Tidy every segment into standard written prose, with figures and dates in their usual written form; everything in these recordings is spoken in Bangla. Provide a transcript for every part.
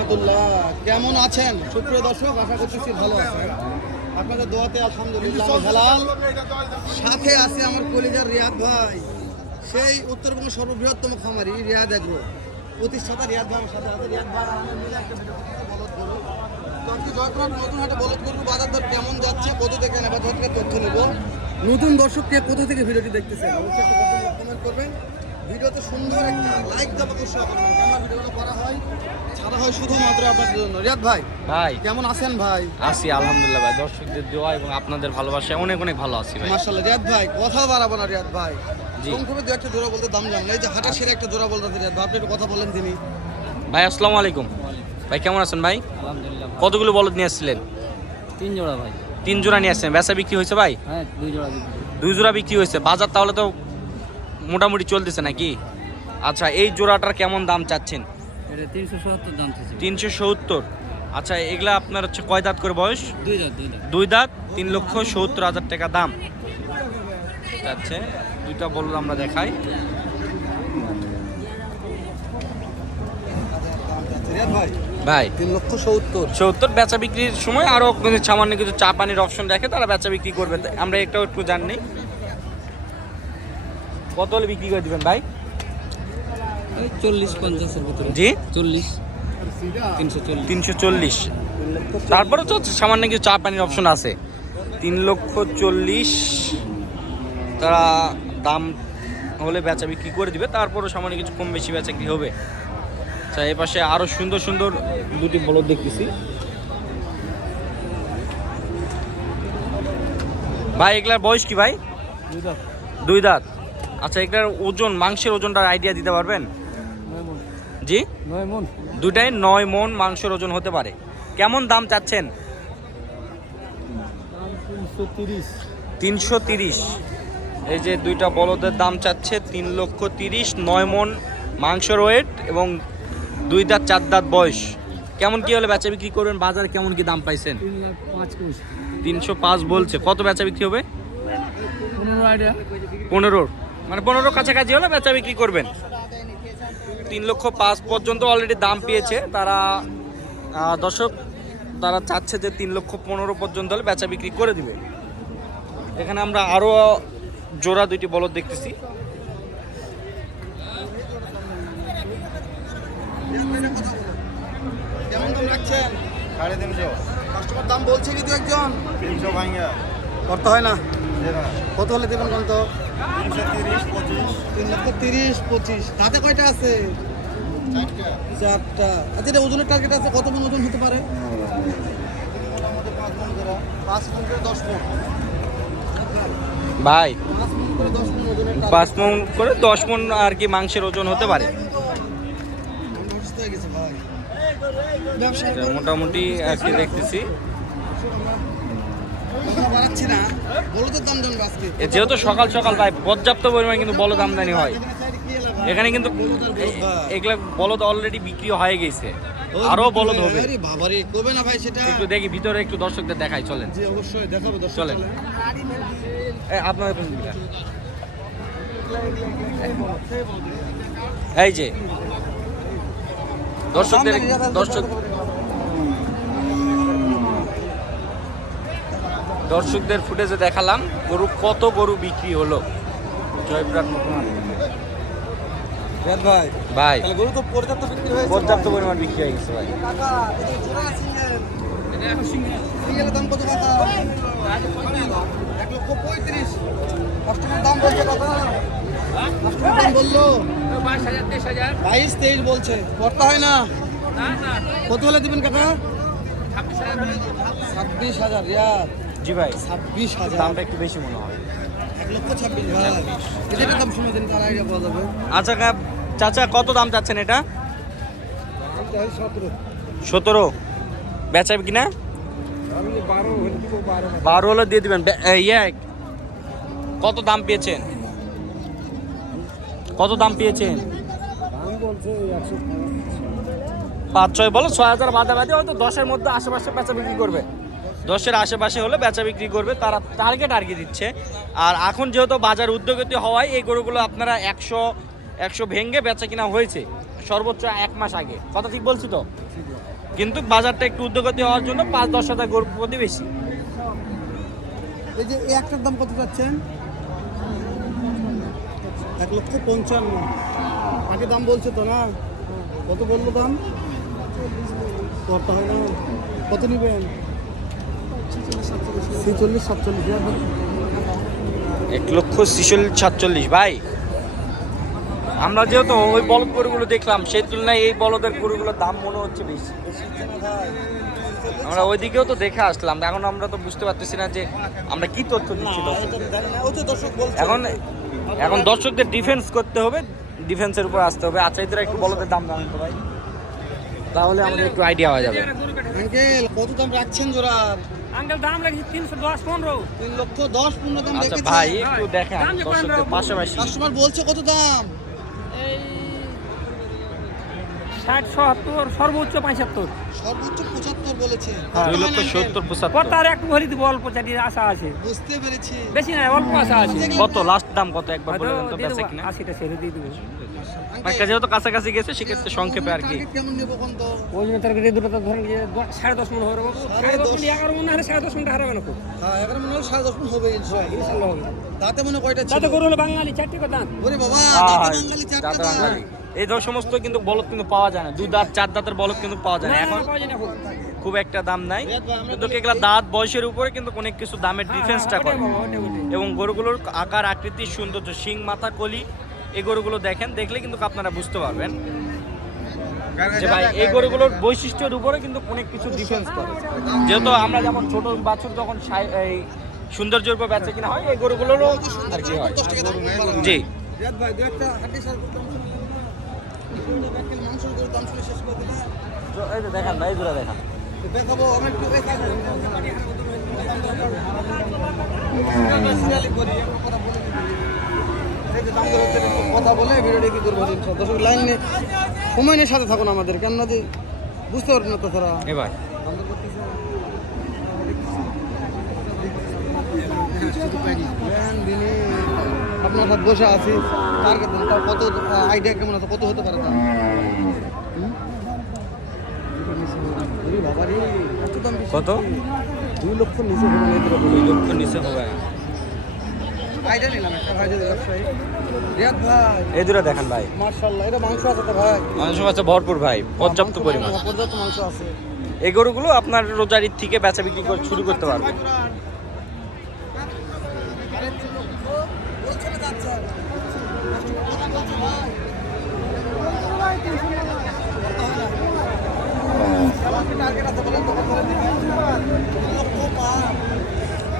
রহমতুল্লাহ। কেমন আছেন সুপ্রিয় দর্শক? আশা করতেছি ভালো আছেন। আপনাদের দোয়াতে আলহামদুলিল্লাহ আমি হেলাল। সাথে আছে আমার কলিজার রিয়াদ ভাই, সেই উত্তরবঙ্গ সর্ববৃহত্তম খামারি রিয়াদ এগ্রো প্রতিষ্ঠাতা রিয়াদ ভাই আমার সাথে আছে। রিয়াদ ভাই আমরা মিলে একটা ভিডিও করতে বলদ করবো। তো আজকে জয়পুরহাট নতুন হাটে বলদ করবো, বাজার দর কেমন যাচ্ছে, কত থেকে নেবা থেকে তথ্য নেব। নতুন দর্শককে কোথা থেকে ভিডিওটি দেখতেছেন অবশ্যই একটা কমেন্ট করবেন। ভিডিওতে সুন্দর একটা লাইক দেওয়া অবশ্যই করবেন। আমার ভিডিওগুলো করা হয় ছাড়া হয় শুধুমাত্র আপনাদের জন্য। রিয়াদ ভাই ভাই কেমন আছেন ভাই? আছি আলহামদুলিল্লাহ ভাই, দর্শকদের দোয়া এবং আপনাদের ভালোবাসায় অনেক অনেক ভালো আছি ভাই। মাশাআল্লাহ। রিয়াদ ভাই কথা বাড়াবো না রিয়াদ ভাই, জি সংক্ষেপে দু একটা জোড়া বলতে দাম জানলাম। এই যে হাটের সেরে একটা জোড়া বলতে রিয়াদ ভাই, আপনি একটু কথা বলেন তিনি। ভাই আসসালামু আলাইকুম ভাই, কেমন আছেন ভাই? আলহামদুলিল্লাহ। কতগুলো বলদ নিয়ে আসছিলেন? 3 জোড়া ভাই। 3 জোড়া নিয়ে আসছেন। বেচা বিক্রি হয়েছে ভাই? হ্যাঁ 2 জোড়া বিক্রি। 2 জোড়া বিক্রি হয়েছে। বাজার তাহলে তো মোটামুটি চলতেছে নাকি? আচ্ছা, এই জোড়াটার কেমন দাম চাচ্ছেন? এটা 370 দাম চাইছে। 370। আচ্ছা, এগুলা আপনার হচ্ছে কয় দাঁত করে বয়স? 2 দাঁত 2 দাঁত। 2 দাঁত, 3,70,000 টাকা দাম চাচ্ছে। দুইটা বলদ আমরা দেখাই। রিয়াদ ভাই ভাই 3,70,000। বেচা বিক্রির সময় আরো সামান্য কিছু চা পানির অপশন দেখে তারা বেচা বিক্রি করবে। তাই আমরা একটাও একটু জানি কত হলে বিক্রি করে দিবেন ভাই? ওই 40-50 এর ভিতরে। জি 40 340। 340। তারপরে তো সামান্য কিছু চা পানির অপশন আছে। 3,40,000 তারা দাম হলে বেচা বিক্রি করে দিবে। তারপরও সামান্য কিছু কম বেশি বেচা কি হবে। আচ্ছা, এই পাশে আরো সুন্দর সুন্দর দুটি বলদ দেখতেছি ভাই। এগুলার বয়স কি ভাই? 2 দাঁত। 2 দাঁত। আচ্ছা, এগুলার ওজন, মাংসের ওজনটার আইডিয়া দিতে পারবেন? 9 মণ। জি 9 মণ। দুটাই 9 মণ মাংসের ওজন হতে পারে। কেমন দাম চাচ্ছেন? 330। 330। এই যে দুইটা বলদের দাম চাচ্ছে 3,30,000, 9 মণ মাংসের ওয়েট এবং 2 দাঁত 4 দাঁত বয়স। কেমন কি হলে বেচা বিক্রি করবেন? বাজারে কেমন কি দাম পাইছেন? 3,05,000। 305 বলছে। কত বেচা বিক্রি হবে? 15 আইডিয়া। 15, মানে 15 কাছাকাছি হলে বেচা বিক্রি করবেন। 3,05,000 পর্যন্ত অলরেডি দাম পেয়েছে তারা। দর্শক তারা চাচ্ছে যে 3,15,000 পর্যন্ত হলে বেচা বিক্রি করে দিবে। এখানে আমরা আরো জোড়া দুইটি বলদ দেখতেছি। কেমন দাম রাখছেন? 350। কাস্টমার দাম বলছে কি দু একজন? 300 ভাঙা। করতে হয় না? কত হলে দেবেন কোন তো? 330, 25। 3,30,25। তাতে কয়টা আছে? 4টা। আচ্ছা, এটা ওজনের টার্গেট আছে কত মণ ওজন হতে পারে? 5 মণ করে 10 মণ। ভাই 5 মণ করে 10 মণ ওজনের 5 মণ করে 10 মণ আর কি মাংসের ওজন হতে পারে। অসুস্থ হয়ে গেছে ভাই। ব্যবসা মোটামুটি আর কি দেখতেছি। বাড়াচ্ছি না, বলদের দাম জানবো আজকে। যেহেতু সকাল সকাল ভাই পর্যাপ্ত পরিমাণে কিন্তু বলদ আমদানি হয় এখানে, কিন্তু এগুলা বলদ অলরেডি বিক্রি হয়ে গেছে, আরো বলদ হবে। আরে বাবারে, কবে না ভাই সেটা? একটু দেখি ভিতরে, একটু দর্শকদের দেখাই, চলেন। জি অবশ্যই দেখাবো দর্শক। চলেন। আপনার কোন দিকে? এই যে দর্শকদের ফুটেজে দেখালাম গরু, কত গরু বিক্রি হলো জয়পুরহাট নতুন হাটে। রিয়াদ ভাই ভাই তাহলে গরু তো পর্যাপ্ত বিক্রি হয়েছে। পর্যাপ্ত পরিমাণ বিক্রি হয়ে গেছে ভাই। কাকা এটা জোড়া সিঙ্গেল। সিঙ্গেলের দাম কত কাকা? 1,35,000। কাস্টমার দাম বলছে কত? কাস্টমার দাম বললো 22-23 বলছে। করতে হয় না? কত হলে দিবেন কাকা? 26,000। রিয়াদ জি ভাই, 26,000। দামটা একটু বেশি মনে হয়। 1,26,000 ভাই। এটার দাম শুনে দিন, তার আইডিয়া পাওয়া যাবে। আচ্ছা চাচা, কত দাম চাচ্ছেন এটা? 17। বেচা কিনা? 12 হলে দিয়ে দিবেন। কত দাম পেয়েছেন? কত দাম পেয়েছেন? 5-6 বলো, 6,000 বাদাবাদি হয়তো 10-এর মধ্যে আশেপাশে বেচা বিক্রি করবে। 10-এর আশেপাশে হলে বেচা বিক্রি করবে, তারা টার্গেট আর কি দিচ্ছে। আর এখন যেহেতু বাজার উদ্যোগতি হওয়ায় এই গরুগুলো আপনারা 100 ভেঙে বেচা কিনা হয়েছে। সর্বোচ্চ 1 মাস আগে, কথা ঠিক বলছি তো? কিন্তু বাজারটা একটু উদ্যোগতি হওয়ার জন্য 5-10 হাজার গরু প্রতি বেশি। এই যে এই একটার দাম কত যাচ্ছেন? 1,55,000। আগে দাম বলছে তো না? কত বললো দাম? করতে হয় না। কত নেবেন? 46-47। 1,46,47 ভাই। আমরা যেহেতু ওই বলদ গরুগুলো দেখলাম, সেই তুলনায় এই বলদের গরুগুলোর দাম মনে হচ্ছে বেশি। আমরা ওইদিকেও তো দেখে আসলাম, এখন আমরা তো বুঝতে পারতেছি না যে আমরা কি তথ্য দিচ্ছি দর্শক। এখন দর্শকদের ডিফেন্স করতে হবে, ডিফেন্সের উপর আসতে হবে। আচ্ছা, এদের একটু বলদের দাম জানেন তো ভাই, তাহলে আমাদের একটু আইডিয়া হয়ে যাবে। আঙ্কেল কত দাম রাখছেন জোড়ার? আঙ্কেল দাম লাগছে 310-15। 3,10,15 দাম আচ্ছা রেখেছেন। ভাই, একটু দেখেন দর্শকদের পাশাপাশি। কাস্টমার বলছে কত দাম? এই 60-70, সর্বোচ্চ 75। সর্বোচ্চ 75 বলেছে। 2,70,75। কত আর একটু ভরি দিব, অল্প চাটির আশা আছে। বুঝতে পেরেছি। বেশি না, অল্প আশা আছে। কত লাস্ট দাম কত একবার বলে দেন তো, দিয়ে বেচা দেবো, কিনা? 80টা ছেড়ে দিয়ে দেবো। মানে যেহেতু কাছাকাছি গেছে সেক্ষেত্রে সংক্ষেপে আর কি। টার্গেট কেমন নেবো কোন তো? ওই জন্য তার দুটো তো ধরেন যে 10.5 মন হবে। 10.5 11 মন না হলে 10.5 মনটা হারাবে না খুব। হ্যাঁ, 11 মনে হলে 10.5 মণ হবে ইনশাআল্লাহ। ইনশাআল্লাহ হবে। তাতে মনে কয়টা ছিল? তাতে গরু হলো বাঙালি 4 টাকা দাম। ওরে বাবা, হ্যাঁ, দাঁতে বাঙালি 4টা দাঁতে দাম। বাঙালি। এই ধর সমস্ত কিন্তু বলদ কিন্তু পাওয়া যায় না, 2 দাঁত 4 দাঁতের বলদ কিন্তু পাওয়া যায় না না, এখন, পাওয়া যায় না খুব। খুব একটা দাম নাই। কিন্তু এগুলা দাঁত বয়সের উপরে কিন্তু অনেক কিছু দামের ডিফারেন্সটা করে। এবং গরুগুলোর আকার আকৃতি সৌন্দর্য, শিং মাথা কলি, এই গরুগুলো দেখেন, দেখলে কিন্তু আপনারা বুঝতে পারবেন যে ভাই এই গরুগুলোর বৈশিষ্ট্যের উপরে কিন্তু অনেক কিছু ডিফারেন্স করে। যেহেতু আমরা যেমন ছোট বাছুর যখন এই সৌন্দর্যের উপর বেচা কিনা হয়, এই গরুগুলোরও আর কি হয়। 10 টাকা দাম বাড়ানো। জি, রিয়াদ ভাই, দু একটা হাড্ডি সার করতে মাংসের গরুর দাম শুনে শেষ করে দিলে এই যে দেখেন ভাই, এই দুটো দেখেন। দেখাবো। আমি একটু দেখাবো। এই যে দাম দর হচ্ছে, একটু কথা বলে ভিডিওটা কি করবো ইনশাআল্লাহ। দর্শক লাইন নিয়ে সময় নিয়ে সাথে থাকুন আমাদের, কেননা যে বুঝতে পারবেন না তাছাড়া। এ ভাই দিনে আপনার সাথে বসে আছি, টার্গেট দেন, তার কত আইডিয়া কেমন আছে, কত হতে পারে দাম? বাবা রে, কত দাম বেশি? কত? 2 লক্ষ নিচে হবে না এদের উপর। 2 লক্ষ নিচে হবে না। আইডিয়া নিলাম একটা ভাই, যদি ব্যবসায়ী রিয়াদ ভাই, এই দুটো দেখেন ভাই, মাশাআল্লাহ, এটা মাংস আছে তো ভাই? মাংস আছে ভরপুর ভাই, পর্যাপ্ত পরিমাণ। পর্যাপ্ত মাংস আছে। এই গরুগুলো আপনার রোজার ঈদ থেকে বেচা বিক্রি করে শুরু করতে পারবেন।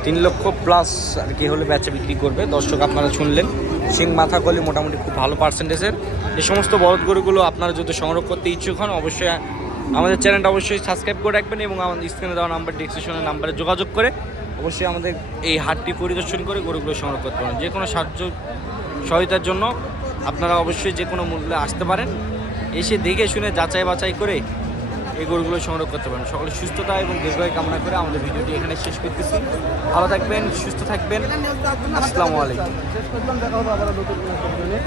তিন লক্ষ প্লাস আর কি হলে বেচা বিক্রি করবে। দর্শক আপনারা শুনলেন, সিং মাথা গলি মোটামুটি খুব ভালো পার্সেন্টেজের। এই সমস্ত বলদ গরুগুলো আপনারা যদি সংগ্রহ করতে ইচ্ছুক হন, অবশ্যই আমাদের চ্যানেলটা অবশ্যই সাবস্ক্রাইব করে রাখবেন এবং আমাদের স্ক্রিনে দেওয়া নাম্বার, ডিসক্রিপশনের নাম্বারে যোগাযোগ করে অবশ্যই আমাদের এই হাটটি পরিদর্শন করে গরুগুলো সংগ্রহ করতে পারেন। যে কোনো সাহায্য সহায়তার জন্য আপনারা অবশ্যই যে কোনো মূল্যে আসতে পারেন, এসে দেখে শুনে যাচাই বাছাই করে এই গরুগুলো সংগ্রহ করতে পারেন। সকলে সুস্থতা এবং দীর্ঘায়ু কামনা করে আমাদের ভিডিওটি এখানে শেষ করতেছি। ভালো থাকবেন, সুস্থ থাকবেন, আসসালামু আলাইকুম। শেষ করলাম, দেখা হবে আবার নতুন কোনো ভিডিও নিয়ে।